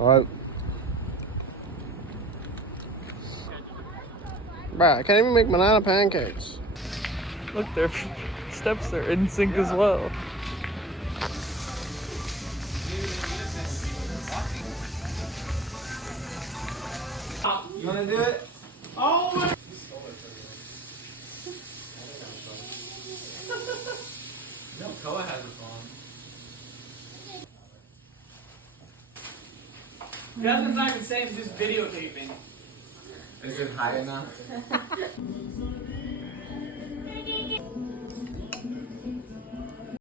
Alright. Bruh, I can't even make banana pancakes. Look, their steps are in sync as well. You wanna do it? Oh! No, Koa has a phone. Jasmine's not even saying, just videotaping. Is it high enough?